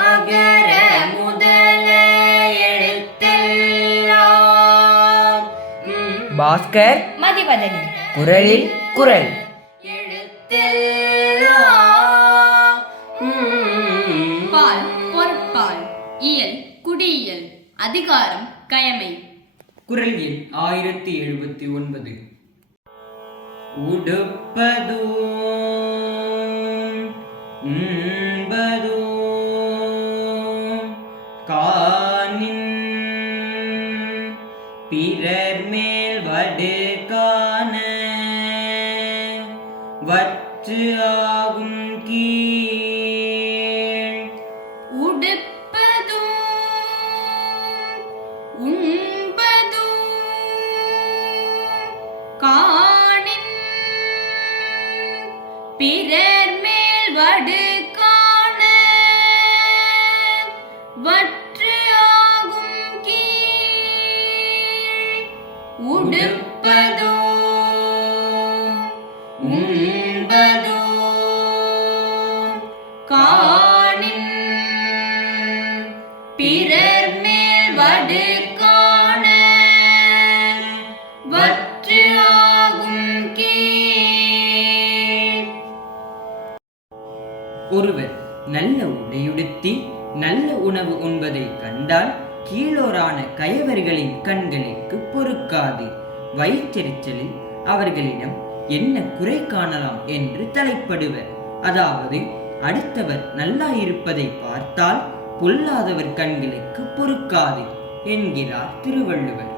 அகர முதல எழுத்தெல்லாம். பாஸ்கர் மதிவதனி. குரலில் குரல். எழுத்தெல்லாம். பால் பொருட்பால் இயல் குடியியல் அதிகாரம் கயமை. குரல் எண் ஆயிரத்தி எழுபத்தி ஒன்பது. உடுப்பதூம். காணின் பிறர் மேல் வடு காண. வற்று ஆகும் கீழ். உடுப்பதும் உண்பதும் காணின் பிறர் மேல் வடு உடுப்பதோ? உண்பதோ? காணின் பிறர் மேல் வடு காண வற்று ஆகும் ஒருவர் நல்ல உடையுடுத்தி நல்ல உணவு உண்பதை கண்டால் கீழோரான கயவர்களின் கண்களுக்கு பொறுக்காது. வயிற்றெரிச்சலில் அவர்களிடம் என்ன குறை காணலாம் என்று தலைப்படுவர். அதாவது அடுத்தவர் நல்லா இருப்பதை பார்த்தால் பொல்லாதவர் கண்களுக்கு பொறுக்காது என்கிறார் திருவள்ளுவர்.